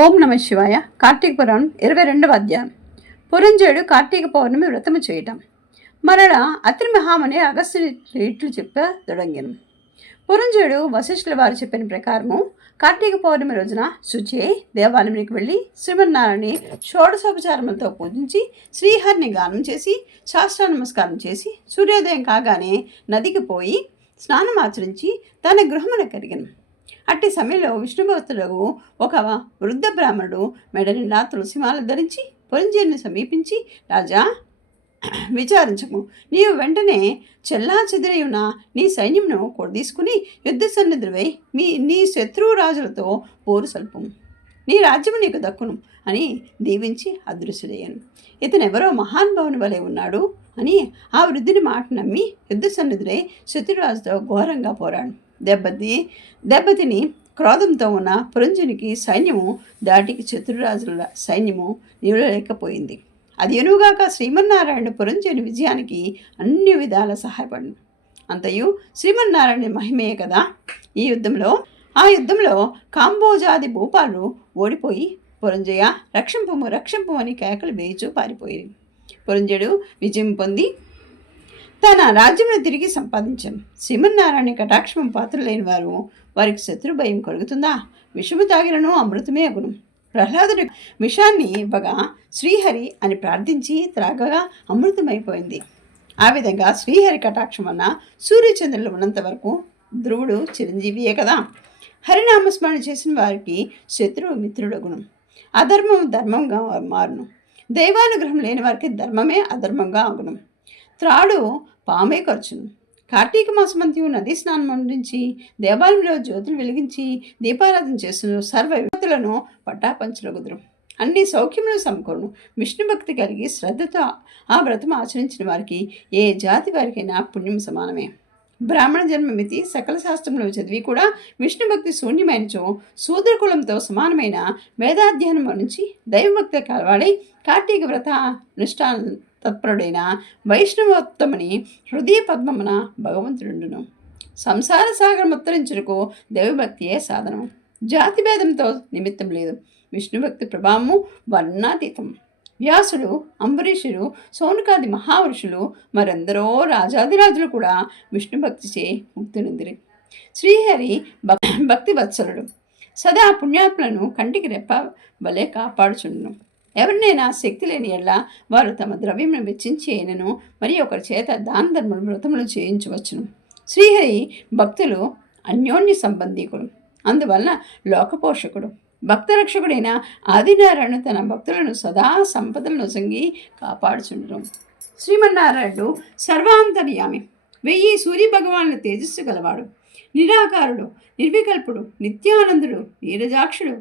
ఓం నమ శివాయ. కార్తీక పురాణం 22వ అధ్యాయం. పురంజయుడు కార్తీక పౌర్ణమి వ్రతము చేయటం. మరల అత్రి మహాముని అగస్త్యుని ఇట్లు చెప్పదొడంగెను. పురంజయుడు వశిష్ఠుల వారు చెప్పిన ప్రకారము కార్తీక పౌర్ణమి రోజున శుచి దేవాలయానికి వెళ్ళి శ్రీమన్నారాయణని షోడశోపచారములతో పూజించి శ్రీహరిని గానం చేసి శాస్త్ర నమస్కారం చేసి సూర్యోదయం కాగానే నదికి పోయి స్నానమాచరించి తన గృహమున కలిగను. అట్టి సమయంలో విష్ణుభక్తుడు ఒక వృద్ధ బ్రాహ్మణుడు మెడనిండా తులసిమాల ధరించి పురంజయుని సమీపించి, రాజా, విచారించము, నీవు వెంటనే చెల్లా చెదిరై ఉన్న నీ సైన్యంను కొడదీసుకుని యుద్ధ సన్నిధులై నీ శత్రువు రాజులతో పోరు సల్పము, నీ రాజ్యము నీకు దక్కును అని దీవించి అదృశ్యుడయ్యాను. ఇతనెవరో మహానుభావుని వలె ఉన్నాడు అని ఆ వృద్ధుని మాట నమ్మి యుద్ధ సన్నిధులై శత్రురాజుతో ఘోరంగా పోరాడు. దెబ్బతిని క్రోధంతో ఉన్న పురంజయునికి సైన్యము దాటికి శత్రురాజుల సైన్యము నిలవలేకపోయింది. అది ఎనుగాక శ్రీమన్నారాయణ పురంజయుని విజయానికి అన్ని విధాల సహాయపడింది. అంతయు శ్రీమన్నారాయణ మహిమే కదా. ఆ యుద్ధంలో కాంబోజాది భూపాలు ఓడిపోయి పురంజయ రక్షింపము రక్షింపు అని కేకలు వేయిచూ పారిపోయి పురంజయుడు విజయం పొంది తన రాజ్యంలో తిరిగి సంపాదించాను. శ్రీమన్నారాయణ కటాక్షం పాత్రలేని వారు వారికి శత్రు భయం కలుగుతుందా? విషము తాగినను అమృతమే అగును. ప్రహ్లాదుడి విషాన్ని ఇవ్వగా శ్రీహరి అని ప్రార్థించి త్రాగగా అమృతమైపోయింది. ఆ విధంగా శ్రీహరి కటాక్షం వల్ల సూర్యచంద్రులు ఉన్నంత వరకు ధ్రువుడు చిరంజీవియే కదా. హరినామస్మరణ చేసిన వారికి శత్రువు మిత్రుడు గుణం. అధర్మం ధర్మంగా మారును. దైవానుగ్రహం లేని వారికి ధర్మమే అధర్మంగా అగును. త్రాడు పామే ఖర్చును. కార్తీక మాసమంతి నదీ స్నానం అందించి దేవాలయంలో జ్యోతులు వెలిగించి దీపారాధన చేస్తున్న సర్వ విపత్తులను పట్టాపంచలగుదురు. అన్ని సౌఖ్యములు సమకూరును. విష్ణు భక్తి కలిగి శ్రద్ధతో ఆ వ్రతం ఆచరించిన వారికి ఏ జాతి వారికైనా పుణ్యం సమానమే. బ్రాహ్మణ జన్మమితి సకల శాస్త్రంలో చదివి కూడా విష్ణు భక్తి శూన్యమైనచో శూద్రకులంతో సమానమైన వేదాధ్యయనం నుంచి దైవభక్తి కలవాడై కార్తీక వ్రత అనుష్ఠాన తత్పరుడైన వైష్ణవోత్తముని హృదయ పద్మమున భగవంతుడును. సంసార సాగరం ఉత్తరించుటకు దైవభక్తియే సాధనం. జాతి భేదంతో నిమిత్తం లేదు. విష్ణుభక్తి ప్రభావము వర్ణాతీతం. వ్యాసుడు, అంబరీషుడు, సౌనకాది మహావృషులు మరెందరో రాజాదిరాజులు కూడా విష్ణుభక్తిచే ముక్తినొందిరి. శ్రీహరి భక్తి వత్సలుడు. సదా పుణ్యాత్ములను కంటికి రెప్ప వలె కాపాడుచుండును. ఎవరినైనా శక్తి లేని ఎడ్ల వారు తమ ద్రవ్యమును వెచ్చించి అయినను మరి ఒకరి చేత దాన ధర్మములు వ్రతములు చేయించవచ్చును. శ్రీహరి భక్తులు అన్యోన్య సంబంధీకుడు, అందువలన లోకపోషకుడు. భక్తరక్షకుడైన ఆదినారాయణ తన భక్తులను సదా సంపదలను సంగి కాపాడుచుండును. శ్రీమన్నారాయణుడు సర్వాంతర్యామి, 1000 సూర్యభగవానుల తేజస్సు గలవాడు. నిరాకారుడు, నిర్వికల్పుడు, నిత్యానందుడు, నీరజాక్షుడు.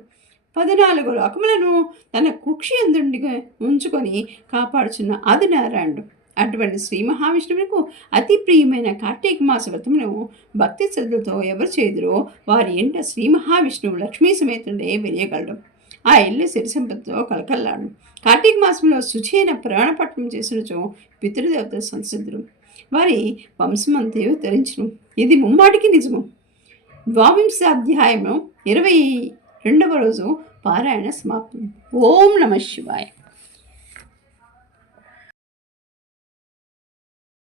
14 లోకములను తన కుక్షి అందుండిగా ఉంచుకొని కాపాడుచున్న ఆదినారాయణుడు. అటువంటి శ్రీ మహావిష్ణువులకు అతి ప్రియమైన కార్తీక మాస వ్రతమును భక్తి శ్రద్ధతో ఎవరు చేదురో వారి ఇంట శ్రీ మహావిష్ణువు లక్ష్మీ సమేతుడే వెలియగలడు. ఆ ఇల్లు సిరి సంపత్తితో కలకల్లాడు. కార్తీక మాసంలో శుచి అయిన ప్రాణపట్నం చేసినచో పితృదేవత సంసిద్ధులు, వారి వంశమంతయు తరించును. ఇది ముమ్మాటికి నిజము. 22వ అధ్యాయము 22వ రోజు పారాయణ సమాప్తం. ఓం నమ శివాయ.